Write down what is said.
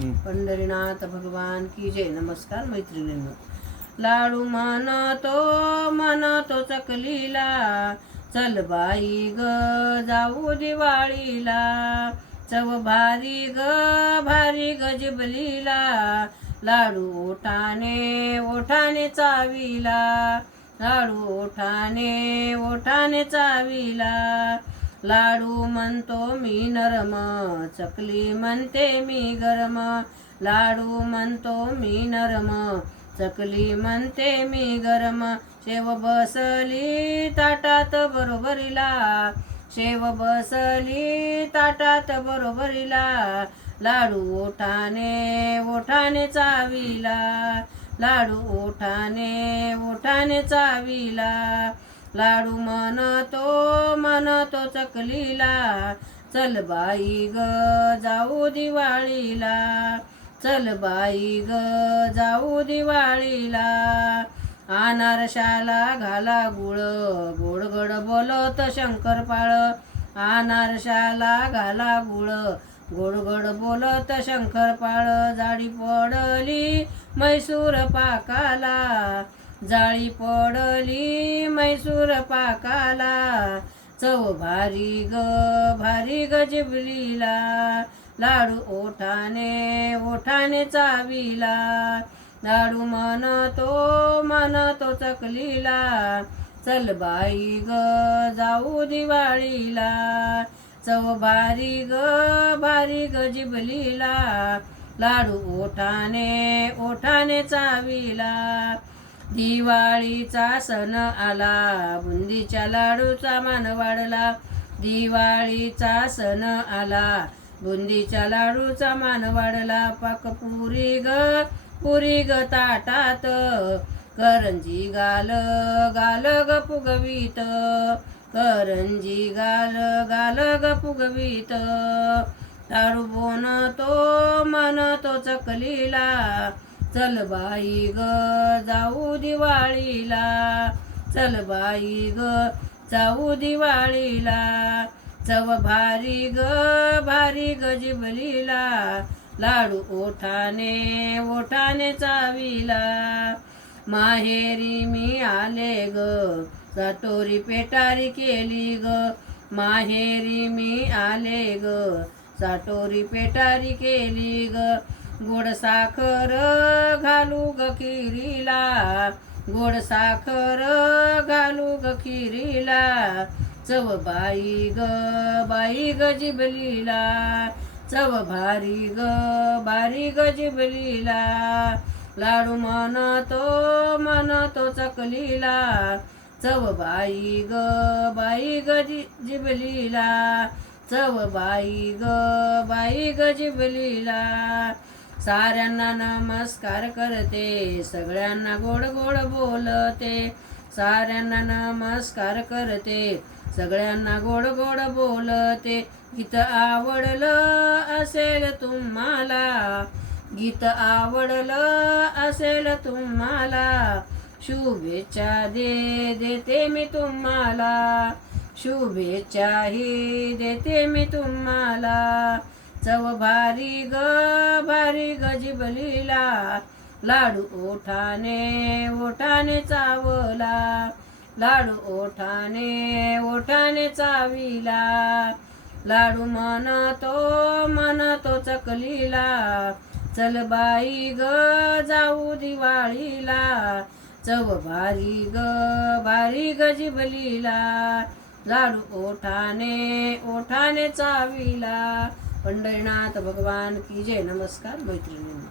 पंढरीनाथ भगवान की जय. नमस्कार मैत्रिणींनो. लाडू म्हणतो म्हणतो चकलीला. चल बाई ग जाऊ दिवाळीला. चव भारी ग भारी गजबलीला लाडू ओठाने ओठाने चावीला. लाडू ओठाने ओठाने चावीला. लाडू म्हणतो मी नरम चकली म्हणते मी गरम. लाडू म्हणतो मी नरम चकली म्हणते मी गरम. शेव बसली ताटात बरोबरीला शेव बसली ताटात बरोबरीला. लाडू ओठाने ओठाने चावीला. लाडू ओठाने ओठाने चावीला. लाडू म्हणतो म्हणतो चकलीला चल बाई ग जाऊ दिवाळीला. चल बाई ग जाऊ दिवाळीला. अनारशाला घाला गुळ गोडगड बोलत शंकरपाळ. अनारशाला घाला गुळ गोडगड बोलत शंकरपाळ. जाडी पडली मैसूर पाकाला. जाळी पडली मैसूर पाकाला. चव भारी ग भारी गजबलीला लाडू ओठाने ओठाने चावीला. लाडू म्हणतो म्हणतो चकलीला. चल बाई ग जाऊ दिवाळीला. चव भारी ग भारी गजबलीला लाडू ओठाने ओठाने चावीला. दिवाळीचा सण आला बुंदीच्या लाडूचा मान वाढला. दिवाळीचा सण आला बुंदीच्या लाडूचा मान वाढला. पाक पुरी ग पुरी ग ताटात. करंजी गाल गाल ग पुगवीत करंजी गाल गाल ग पुगवीत तो मन तो चकलीला. चल बाई ग जाऊ दिवाळीला. चल बाई ग जाऊ दिवाळीला. चव भारी ग भारी गजबलीला लाडू ओठाने ओठाने चावीला. माहेरी मी आले ग साटोरी पेटारी केली ग. माहेरी मी आले ग साटोरी पेटारी केली ग. गोड साखर घालू ग खिरीला. गोड साखर घालू ग खिरीला. चव बाई ग बाई गजिबलीला चव भारी ग बारी जिबलीला. लाडू म्हणतो म्हणतो चकलीला. चव बाई ग बाई ग जिबलीला. चव बाई ग बाई गजिबलीला साऱ्यांना नमस्कार करते सगळ्यांना गोड गोड बोलते. साऱ्यांना नमस्कार करते सगळ्यांना गोड गोड बोलते. गीत आवडलं असेल तुम्हाला गीत आवडलं असेल तुम्हाला. शुभेच्छा दे देते मी तुम्हाला. शुभेच्छाही देते मी तुम्हाला. चव भारी ग गजिबलीला. लाडू ओठाने ओठाने चावला. लाडू ओठाने ओठाने चावीला. लाडू म्हणतो म्हणतो चकलीला. चल बाई ग जाऊ दिवाळीला. चव भारी ग भारी गजिबलीला. लाडू ओठाने ओठाने चावीला. पंढरीनाथ भगवान की जय. नमस्कार मैत्रिणींना.